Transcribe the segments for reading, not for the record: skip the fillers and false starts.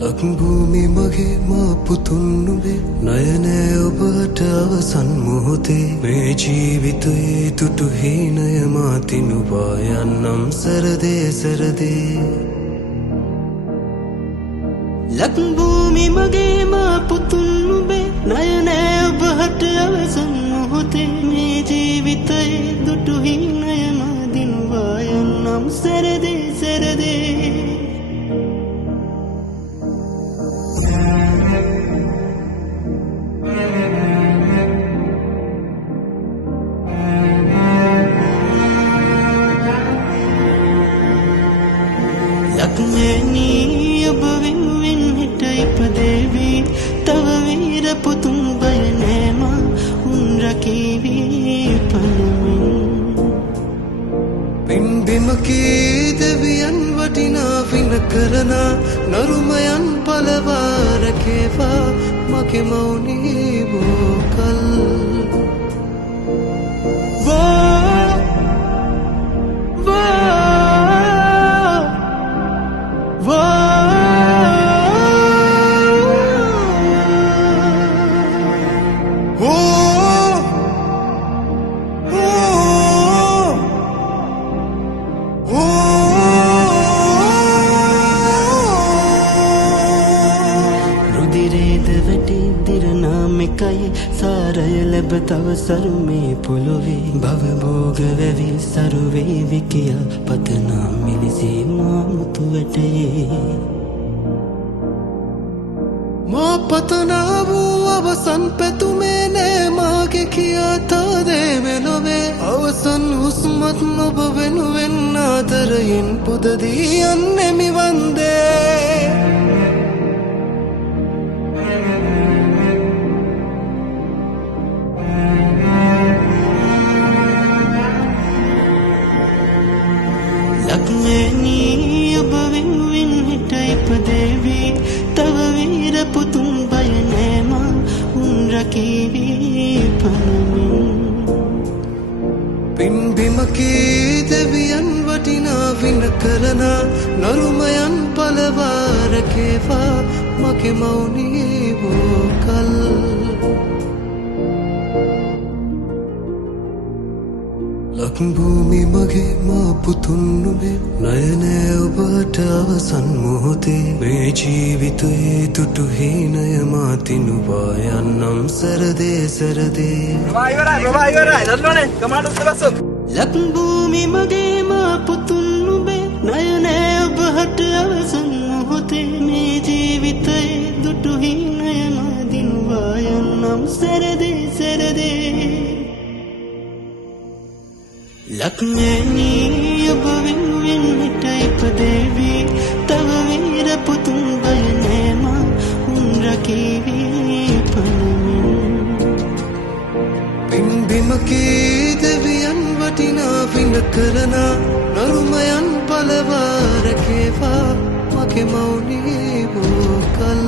ලක්භූමි මගේ මා පුතුන් නුඹේ නයනය ඔබට අවසන් මොහොතේ මේ ජීවිතයේ තුටු හීනය මා තිනුවා යන්නම් සරදේ සරදේ ලක්භූමි මගේ මා පුතුන් නුඹේ නයනය ඔබට අවසන් මොහොතේ මේ ජීවිතයේ තුටු හීනය මා තිනුවා යන්නම් සරදේ සරදේ ලක්මෑණී ඔබ වෙනුවෙන් හිට ඉපදේවි තව වීර පුතුන් බය නෑ මා උන් රකීවි පනමින් පින්බිමකී දෙවියන් වටිනා පින කරන නරුමයන් පලවා රැකේවා මගේ මවුනේ වෝකල් සාරය ලැබ තව සරු මේ පොළොවේ භවභෝග වැවි සරු වේවි කියා පතනම් මිනිසේ මා මුතු වැටේ මා පතනා වූ අවසන් පැතුමේ නෑ මාගේ කියා තාදේ මෙලොවේ අවසන් හුස්මත් ඔබ වෙනුවෙන් ආදරයෙන් පුදදී යන්නේ මිවන්දේ ලක්මෑණී ඔබ වෙනුවෙන් හිට ඉපදේවි තව වීර පුතුන් බය නෑ මා උන් රකීවි පනමින් පින්බිමකී දෙවියන් වටිනා පින කරන නරුමයන් පලවා රැකේවා මගේ මවුනේ වෝකල් ලක්භූමි මගේ මා පුතුන් නුඹේ නයනය ඔබට අවසන් මොහොතේ මේ ජීවිතයේ තුටු හීනය මා තිනුවා යන්නම් සරදේ සරදේ ලක්භූමි මගේ මා පුතුන් නුඹේ නයනය ඔබට අවසන් මොහොතේ මේ ජීවිතයේ තුටු හීනය මා තිනුවා යන්නම් සරදේ සරදේ ලක්මෑණී ඔබ වෙනුවෙන් හිට ඉපදේවි තව වීර පුතුන් බය නෑ මා උන් රකීවි පනමින් පින්බිමකී දෙවියන් වටිනා පින කරන නරුමයන් පලවා රැකේවා මගේ මවුනේ වෝකල්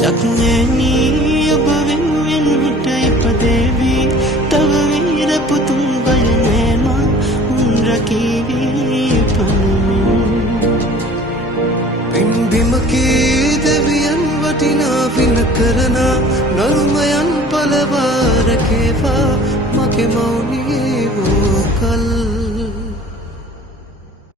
ලක්මෑණී ඔබ වෙනුවෙන් හිට ඉපදේවි තව වීර පුතුන් බය නෑ මා උන් රකීවි පනමින් පින්බිමකී දෙවියන් වටිනා පින කරන නරුමයන් පලවා රැකේවා මගේ මවුනේ වෝකල්